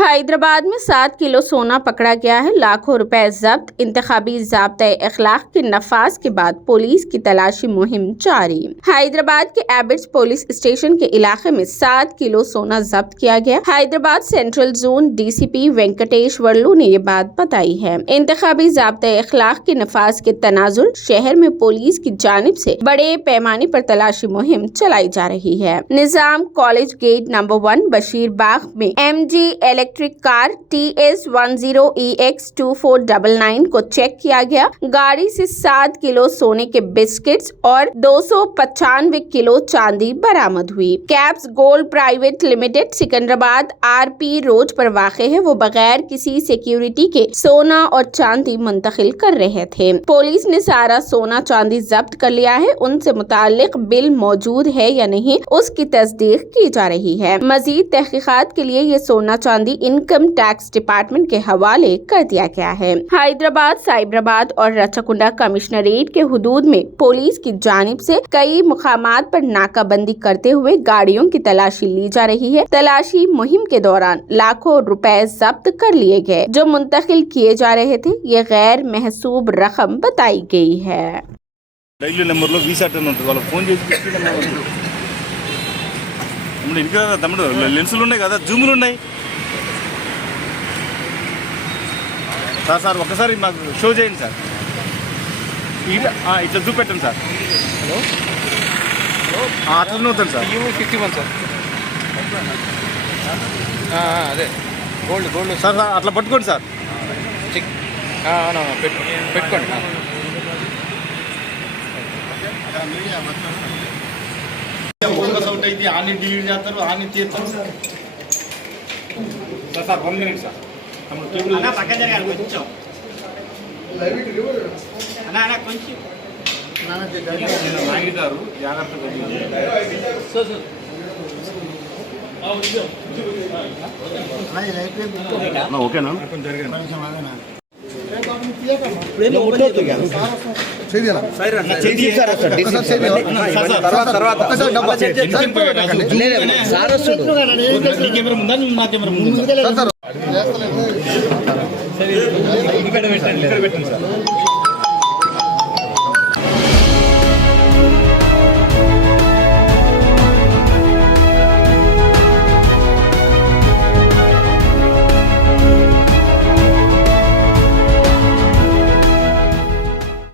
हैदराबाद में 7 किलो सोना पकड़ा गया है, लाखों रुपए जब्त। इंतखाबी ज़ाब्ते अखलाक के नफाज के बाद पुलिस की तलाशी मुहिम जारी। हैदराबाद के एबिट्स पुलिस स्टेशन के इलाके में 7 किलो सोना जब्त किया गया। Hyderabad central zone DCP Venkatesh Varlu ने ये बात बताई है। इंतखाबी ज़ाब्ते अखलाक के नफाज के तनाजुर शहर में पुलिस की जानिब से बड़े पैमाने पर तलाशी मुहिम चलाई जा रही है। निजाम कॉलेज गेट नंबर 1 बशीर बाग में MG इलेक्ट्रिक कार TS10EX2499 को चेक किया गया। गाड़ी से 7 किलो सोने के बिस्किट्स और 295 किलो चांदी बरामद हुई। Caps gold private limited Secunderabad RP road पर वाक़ है। वो बगैर किसी सिक्योरिटी के सोना और चांदी मुंतकिल कर रहे थे। पुलिस ने सारा सोना चांदी जब्त कर लिया है। उनसे मुतालिक बिल मौजूद है या नहीं, उसकी तस्दीक की जा रही है। मजीद तहकीकात के लिए ये सोना चांदी इनकम टैक्स डिपार्टमेंट के हवाले कर दिया गया है। हैदराबाद, साइबराबाद और रचकुंडा कमिश्नरेट के हुदूद में पुलिस की जानिब से कई मुकामात पर नाकाबंदी करते हुए गाड़ियों की तलाशी ली जा रही है। तलाशी मुहिम के दौरान लाखों रुपए जब्त कर लिए गए जो मुंतकिल किए जा रहे थे। ये गैर महसूब रकम बताई गई है। రైలు నెంబర్లో వీసా టర్న్ ఉంటుంది, వాళ్ళకి ఫోన్ చేసి తమ్ముడు ఇంకా తమ్ముడు లెన్సులు ఉన్నాయి కదా, జూములు ఉన్నాయి సార్. సార్ ఒక్కసారి మాకు షో చేయండి సార్. ఇట్లా చూపెట్టండి సార్. అట్లనే అవుతుంది సార్. 51 సార్. అదే గోల్డ్ సార్ సార్ అట్లా పట్టుకోండి సార్. పెట్టుకోండి. ఫోకస్ అవుట్ అయితే ఆన్ని డిలీట్ చేస్తారు, ఆన్ని తీస్తారు. Sir sir 1 minute sir. పక్కన జరగాలి కొంచెం. కొంచెం ఆగితారు జాగ్రత్తగా. ఓకేనా? కెమెరా ముందా నా కెమెరా ముందు పెట్టండి సార్.